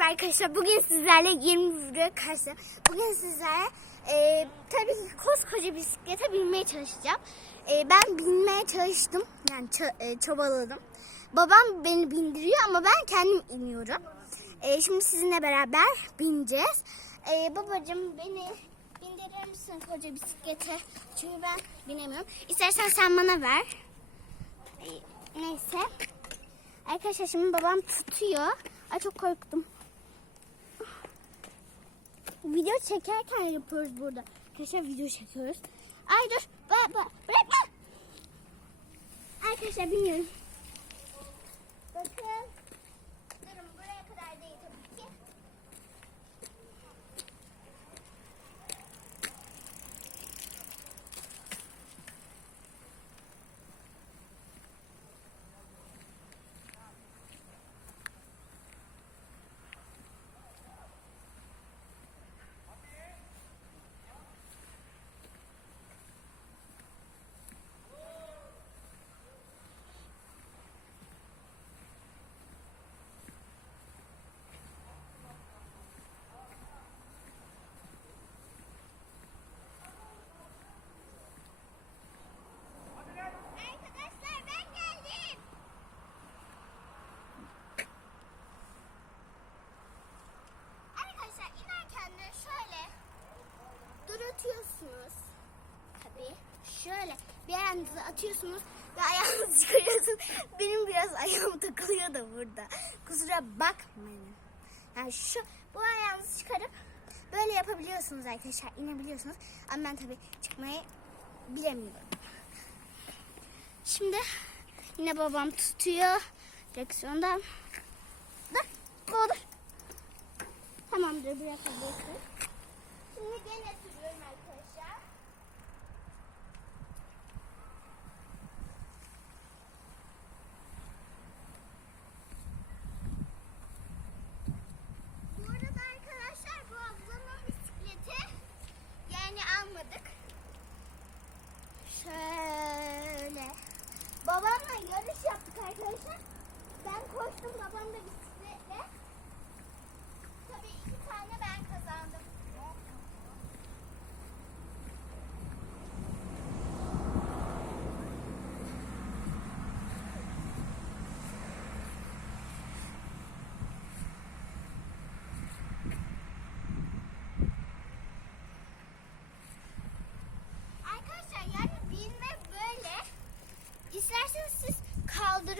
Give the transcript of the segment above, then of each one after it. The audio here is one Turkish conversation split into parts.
Merhaba arkadaşlar. Bugün sizlerle 20 video karşı. Bugün sizlerle e, tabii ki koskoca bisiklete binmeye çalışacağım. E, ben binmeye çalıştım. Yani e, çabaladım. Babam beni bindiriyor ama ben kendim iniyorum. E, şimdi sizinle beraber bineceğiz. E, babacığım beni bindirir misin koca bisiklete? Çünkü ben binemiyorum. İstersen sen bana ver. E, neyse. Arkadaşlar şimdi babam tutuyor. Ay çok korktum. Video çekerken yapıyoruz burada. Arkadaşlar video çekiyoruz. Ay dur. Ba, ba, bırakma. Arkadaşlar bilmiyorum. Bakın. Durun buraya kadar değil ki. Arkadaşlar ben geldim. Arkadaşlar inerken de şöyle duratıyorsunuz. Tabii şöyle bir ayağınızı atıyorsunuz ve ayağınızı çıkarıyorsunuz. Benim biraz ayağım takılıyor da burada. Kusura bakmayın. Yani şu bu ayağınızı çıkarıp böyle yapabiliyorsunuz arkadaşlar. inebiliyorsunuz. Ama ben tabii çıkmayı bilemiyorum. Şimdi yine babam tutuyor direksiyondan. Dur, dur. Tamamdır, bırakabilirsin. Şimdi gene sürüyorum arkadaşlar. Bu arada arkadaşlar bu ablamın bisikleti. Yani almadık. Şöyle. Babamla yarış yaptık arkadaşlar. Ben koştum babam da bisikletle. Tabii iki tane ben kazandım. Arkadaşlar yani binme böyle. İsterseniz siz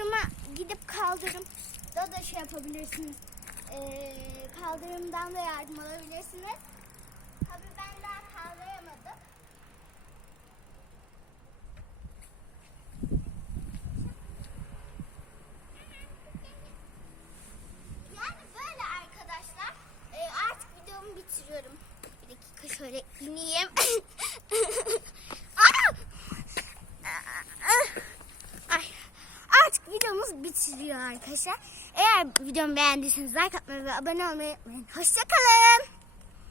kaldırıma gidip kaldırımda da şey yapabilirsiniz. Ee, kaldırımdan da yardım alabilirsiniz. Tabii ben daha kaldıramadım. Yani böyle arkadaşlar. Ee, artık videomu bitiriyorum. Bir dakika şöyle ineyim. Aa! Ay. Artık videomuz bitiriyor arkadaşlar. Eğer videomu beğendiyseniz like atmayı ve abone olmayı unutmayın. Hoşçakalın.